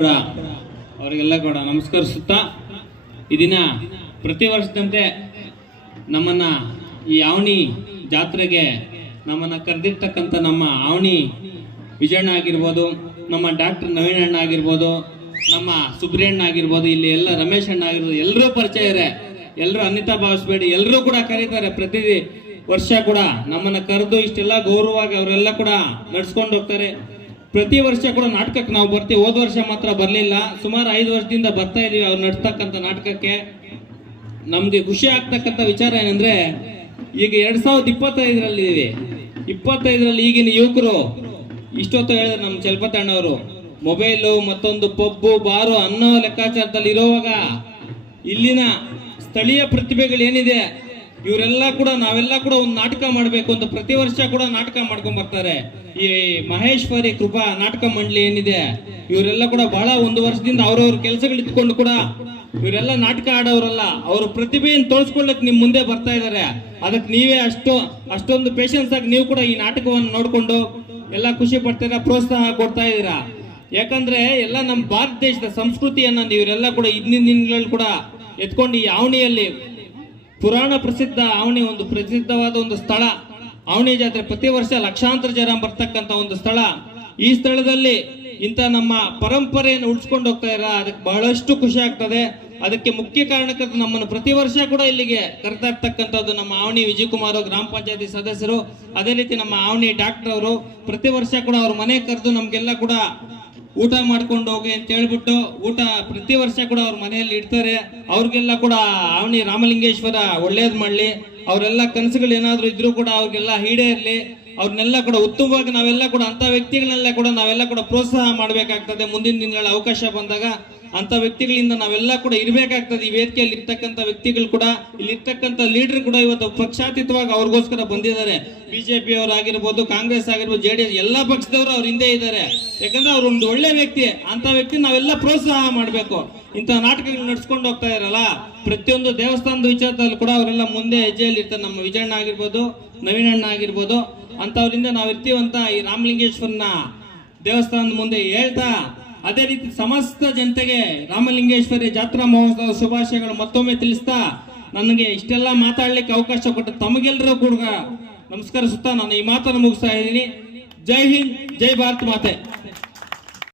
ಕೂಡ ಅವರಿಗೆಲ್ಲ ಕೂಡ ನಮಸ್ಕರಿಸುತ್ತಾ ಈ ದಿನ ಪ್ರತಿ ವರ್ಷದಂತೆ ನಮ್ಮನ್ನ ಈ ಆವಣಿ ಜಾತ್ರೆಗೆ ನಮ್ಮನ್ನ ಕರೆದಿರ್ತಕ್ಕಂಥ ನಮ್ಮ ಆವಣಿ ವಿಜಯಣ್ಣ ಆಗಿರ್ಬೋದು, ನಮ್ಮ ಡಾಕ್ಟರ್ ನವೀನ್ ಅಣ್ಣ ಆಗಿರ್ಬೋದು, ನಮ್ಮ ಸುಬ್ರಹ್ಮಣ್ಯ ಆಗಿರ್ಬೋದು, ಇಲ್ಲಿ ಎಲ್ಲ ರಮೇಶ್ ಅಣ್ಣ ಆಗಿರ್ಬೋದು, ಎಲ್ಲರೂ ಪರಿಚಯ ಇದೆ. ಎಲ್ಲರೂ ಅನ್ಯತಾ ಭಾವಿಸ್ಬೇಡಿ, ಎಲ್ಲರೂ ಕೂಡ ಕರೀತಾರೆ. ಪ್ರತಿ ವರ್ಷ ಕೂಡ ನಮ್ಮನ್ನ ಕರೆದು ಇಷ್ಟೆಲ್ಲ ಗೌರವವಾಗಿ ಅವರೆಲ್ಲ ಕೂಡ ನಡ್ಸ್ಕೊಂಡು ಹೋಗ್ತಾರೆ. ಪ್ರತಿ ವರ್ಷ ಕೂಡ ನಾಟಕಕ್ಕೆ ನಾವು ಬರ್ತೀವಿ. ಹೋದ ವರ್ಷ ಮಾತ್ರ ಬರಲಿಲ್ಲ, ಸುಮಾರು 5 ವರ್ಷದಿಂದ ಬರ್ತಾ ಇದೀವಿ ಅವ್ರು ನಡ್ಸ್ತಕ್ಕಂಥ ನಾಟಕಕ್ಕೆ. ನಮ್ಗೆ ಖುಷಿ ಆಗ್ತಕ್ಕಂಥ ವಿಚಾರ ಏನಂದ್ರೆ, ಈಗ 2025ರಲ್ಲಿ ಇದೀವಿ. 25ರಲ್ಲಿ ಈಗಿನ ಯುವಕರು ಇಷ್ಟೊತ್ತು ಹೇಳಿದ್ರು ನಮ್ಮ ಚಲಪತಣ್ಣವರು, ಮೊಬೈಲು ಮತ್ತೊಂದು ಪಬ್ಬು ಬಾರು ಅನ್ನೋ ಲೆಕ್ಕಾಚಾರದಲ್ಲಿ ಇರೋವಾಗ ಇಲ್ಲಿನ ಸ್ಥಳೀಯ ಪ್ರತಿಭೆಗಳು ಏನಿದೆ ಇವರೆಲ್ಲ ಕೂಡ ನಾವೆಲ್ಲ ಕೂಡ ಒಂದು ನಾಟಕ ಮಾಡಬೇಕು ಅಂತ ಪ್ರತಿ ವರ್ಷ ಕೂಡ ನಾಟಕ ಮಾಡ್ಕೊಂಡ್ ಬರ್ತಾರೆ. ಈ ಮಹೇಶ್ವರಿ ಕೃಪಾ ನಾಟಕ ಮಂಡಳಿ ಏನಿದೆ ಇವರೆಲ್ಲ ಕೂಡ ಬಹಳ 1 ವರ್ಷದಿಂದ ಅವ್ರವ್ರ ಕೆಲಸಗಳು ಇಟ್ಕೊಂಡು ಕೂಡ ಇವರೆಲ್ಲ ನಾಟಕ ಆಡೋರಲ್ಲ, ಅವ್ರ ಪ್ರತಿಭೆಯನ್ನು ತೋರಿಸ್ಕೊಳ್ಳಕ್ ನಿಮ್ ಮುಂದೆ ಬರ್ತಾ ಇದಾರೆ. ಅದಕ್ಕೆ ನೀವೇ ಅಷ್ಟೊಂದು ಪೇಷನ್ಸ್ ಆಗಿ ನೀವು ಕೂಡ ಈ ನಾಟಕವನ್ನು ನೋಡ್ಕೊಂಡು ಎಲ್ಲ ಖುಷಿ ಪಡ್ತೀರಾ, ಪ್ರೋತ್ಸಾಹ ಕೊಡ್ತಾ ಇದೀರಾ. ಯಾಕಂದ್ರೆ ಎಲ್ಲ ನಮ್ಮ ಭಾರತ ದೇಶದ ಸಂಸ್ಕೃತಿಯನ್ನ ಇವರೆಲ್ಲ ಕೂಡ ಹಿಂದಿನ ದಿನಗಳಲ್ಲಿ ಕೂಡ ಎತ್ಕೊಂಡು ಈ ಆವಣಿಯಲ್ಲಿ ಪುರಾಣ ಪ್ರಸಿದ್ಧ ಆವಣಿ ಒಂದು ಪ್ರಸಿದ್ಧವಾದ ಒಂದು ಸ್ಥಳ. ಆವಣಿ ಜಾತ್ರೆ ಪ್ರತಿ ವರ್ಷ ಲಕ್ಷಾಂತರ ಜನ ಬರ್ತಕ್ಕಂಥ ಒಂದು ಸ್ಥಳ. ಈ ಸ್ಥಳದಲ್ಲಿ ಇಂಥ ನಮ್ಮ ಪರಂಪರೆಯನ್ನು ಉಳಿಸ್ಕೊಂಡು ಹೋಗ್ತಾ ಇರ, ಅದಕ್ಕೆ ಬಹಳಷ್ಟು ಖುಷಿ ಆಗ್ತದೆ. ಅದಕ್ಕೆ ಮುಖ್ಯ ಕಾರಣಕ್ಕೆ ನಮ್ಮನ್ನು ಪ್ರತಿ ವರ್ಷ ಕೂಡ ಇಲ್ಲಿಗೆ ಕರ್ತಾ ಇರ್ತಕ್ಕಂಥದ್ದು ನಮ್ಮ ಆವಣಿ ವಿಜಯಕುಮಾರ್ ಗ್ರಾಮ ಪಂಚಾಯತಿ ಸದಸ್ಯರು, ಅದೇ ರೀತಿ ನಮ್ಮ ಆವಣಿ ಡಾಕ್ಟರ್ ಅವರು ಪ್ರತಿ ವರ್ಷ ಕೂಡ ಅವ್ರ ಮನೆ ಕರೆದು ನಮ್ಗೆಲ್ಲ ಕೂಡ ಊಟ ಮಾಡ್ಕೊಂಡು ಹೋಗಿ ಅಂತ ಹೇಳ್ಬಿಟ್ಟು ಊಟ ಪ್ರತಿ ವರ್ಷ ಕೂಡ ಅವ್ರ ಮನೆಯಲ್ಲಿ ಇಡ್ತಾರೆ. ಅವ್ರಿಗೆಲ್ಲ ಕೂಡ ಆವಣಿ ರಾಮಲಿಂಗೇಶ್ವರ ಒಳ್ಳೇದ್ ಮಾಡ್ಲಿ, ಅವರೆಲ್ಲ ಕನಸುಗಳು ಏನಾದ್ರು ಇದ್ರು ಕೂಡ ಅವ್ರಿಗೆಲ್ಲ ಈಡೇರ್ಲಿ. ಅವ್ರನ್ನೆಲ್ಲ ಕೂಡ ಉತ್ತಮವಾಗಿ ನಾವೆಲ್ಲ ಕೂಡ ಅಂತ ವ್ಯಕ್ತಿಗಳನ್ನೆಲ್ಲ ಕೂಡ ನಾವೆಲ್ಲ ಕೂಡ ಪ್ರೋತ್ಸಾಹ ಮಾಡಬೇಕಾಗ್ತದೆ. ಮುಂದಿನ ದಿನಗಳ ಅವಕಾಶ ಬಂದಾಗ ಅಂತ ವ್ಯಕ್ತಿಗಳಿಂದ ನಾವೆಲ್ಲ ಕೂಡ ಇರ್ಬೇಕಾಗ್ತದೆ. ಈ ವೇದಿಕೆಯಲ್ಲಿ ಇರ್ತಕ್ಕಂಥ ವ್ಯಕ್ತಿಗಳು ಕೂಡ, ಇಲ್ಲಿ ಇರ್ತಕ್ಕಂಥ ಲೀಡರ್ ಕೂಡ ಇವತ್ತು ಪಕ್ಷಾತೀತವಾಗಿ ಅವ್ರಿಗೋಸ್ಕರ ಬಂದಿದ್ದಾರೆ. ಬಿಜೆಪಿ ಅವರಾಗಿರ್ಬೋದು, ಕಾಂಗ್ರೆಸ್ ಆಗಿರ್ಬೋದು, JDS ಎಲ್ಲ ಪಕ್ಷದವರು ಅವ್ರ ಹಿಂದೆ ಇದ್ದಾರೆ. ಯಾಕಂದ್ರೆ ಅವ್ರು ಒಂದು ಒಳ್ಳೆ ವ್ಯಕ್ತಿ. ಅಂತ ವ್ಯಕ್ತಿ ನಾವೆಲ್ಲ ಪ್ರೋತ್ಸಾಹ ಮಾಡಬೇಕು. ಇಂಥ ನಾಟಕಗಳು ನಡ್ಸ್ಕೊಂಡು ಹೋಗ್ತಾ ಇರಲ್ಲ, ಪ್ರತಿಯೊಂದು ದೇವಸ್ಥಾನದ ವಿಚಾರದಲ್ಲಿ ಕೂಡ ಅವರೆಲ್ಲ ಮುಂದೆ ಹೆಜ್ಜೆಯಲ್ಲಿ ಇರ್ತಾರೆ. ನಮ್ಮ ವಿಜಯಣ್ಣ ಆಗಿರ್ಬೋದು, ನವೀನಣ್ಣ ಆಗಿರ್ಬೋದು, ಅಂತವರಿಂದ ನಾವು ಇರ್ತೀವಂತ ಈ ರಾಮಲಿಂಗೇಶ್ವರನ ದೇವಸ್ಥಾನದ ಮುಂದೆ ಹೇಳ್ತಾ, ಅದೇ ರೀತಿ ಸಮಸ್ತ ಜನತೆಗೆ ರಾಮಲಿಂಗೇಶ್ವರಿ ಜಾತ್ರಾ ಮಹೋತ್ಸವ ಶುಭಾಶಯಗಳು ಮತ್ತೊಮ್ಮೆ ತಿಳಿಸ್ತಾ, ನನಗೆ ಇಷ್ಟೆಲ್ಲ ಮಾತಾಡ್ಲಿಕ್ಕೆ ಅವಕಾಶ ಕೊಟ್ಟ ತಮಗೆಲ್ಲರೂ ಕೂಡ ನಮಸ್ಕರಿಸುತ್ತಾ ನಾನು ಈ ಮಾತನ್ನು ಮುಗಿಸ್ತಾ ಇದ್ದೀನಿ. ಜೈ ಹಿಂದ್, ಜೈ ಭಾರತ್ ಮಾತೆ.